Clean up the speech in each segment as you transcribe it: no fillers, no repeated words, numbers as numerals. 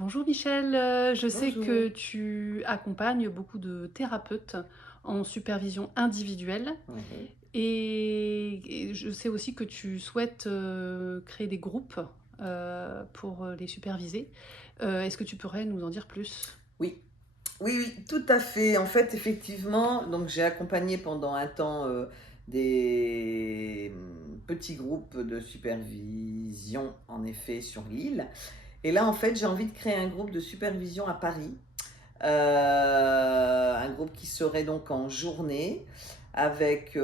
Bonjour Michel, je sais que Bonjour. tu accompagnes beaucoup de thérapeutes en supervision individuelle Oui. et je sais aussi que tu souhaites créer des groupes pour les superviser. Est-ce que tu pourrais nous en dire plus? Oui. Oui, oui, tout à fait. En fait, effectivement, donc j'ai accompagné pendant un temps, des, petits groupes de supervision, en effet, sur l'île. Et là, en fait, j'ai envie de créer un groupe de supervision à Paris. Un groupe qui serait donc en journée avec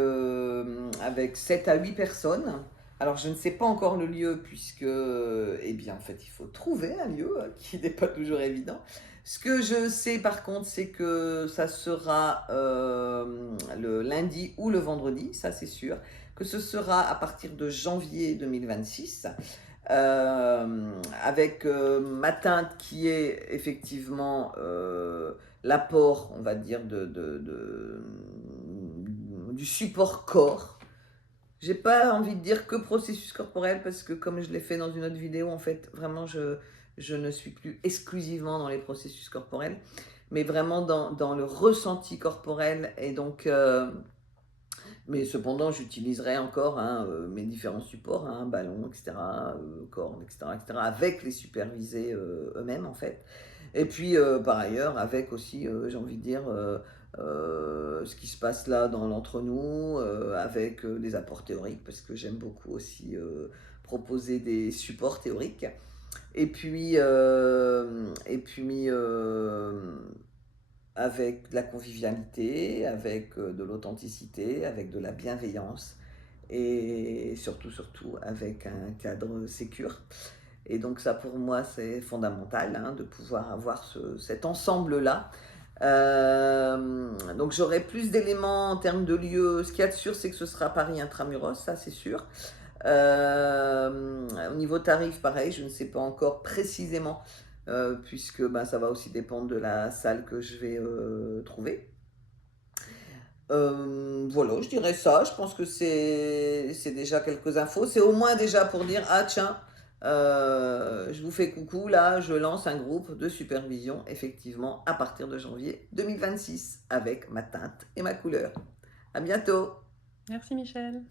7 à 8 personnes. Alors, je ne sais pas encore le lieu puisque, eh bien, en fait, il faut trouver un lieu qui n'est pas toujours évident. Ce que je sais par contre, c'est que ça sera le lundi ou le vendredi, ça c'est sûr, que ce sera à partir de janvier 2026 avec ma teinte qui est effectivement l'apport, on va dire, du support corps. J'ai pas envie de dire que processus corporel parce que comme je l'ai fait dans une autre vidéo, en fait, vraiment, je ne suis plus exclusivement dans les processus corporels, mais vraiment dans le ressenti corporel. Et donc, mais cependant, j'utiliserai encore hein, mes différents supports, hein, ballon, etc., cordes, etc., etc., avec les supervisés eux-mêmes, en fait. Et puis, par ailleurs, avec aussi, j'ai envie de dire, ce qui se passe là dans l'entre-nous, avec des apports théoriques, parce que j'aime beaucoup aussi proposer des supports théoriques. Et puis, avec de la convivialité, avec de l'authenticité, avec de la bienveillance et surtout, surtout avec un cadre sécure. Et donc ça pour moi c'est fondamental hein, de pouvoir avoir cet ensemble-là. Donc j'aurai plus d'éléments en termes de lieu. Ce qu'il y a de sûr c'est que ce sera Paris Intramuros, ça c'est sûr. Au niveau tarif, pareil, je ne sais pas encore précisément, puisque ben, ça va aussi dépendre de la salle que je vais trouver. Voilà, je dirais ça. Je pense que c'est déjà quelques infos. C'est au moins déjà pour dire, ah tiens, je vous fais coucou, là, je lance un groupe de supervision, effectivement, à partir de janvier 2026, avec ma teinte et ma couleur. À bientôt. Merci Michel.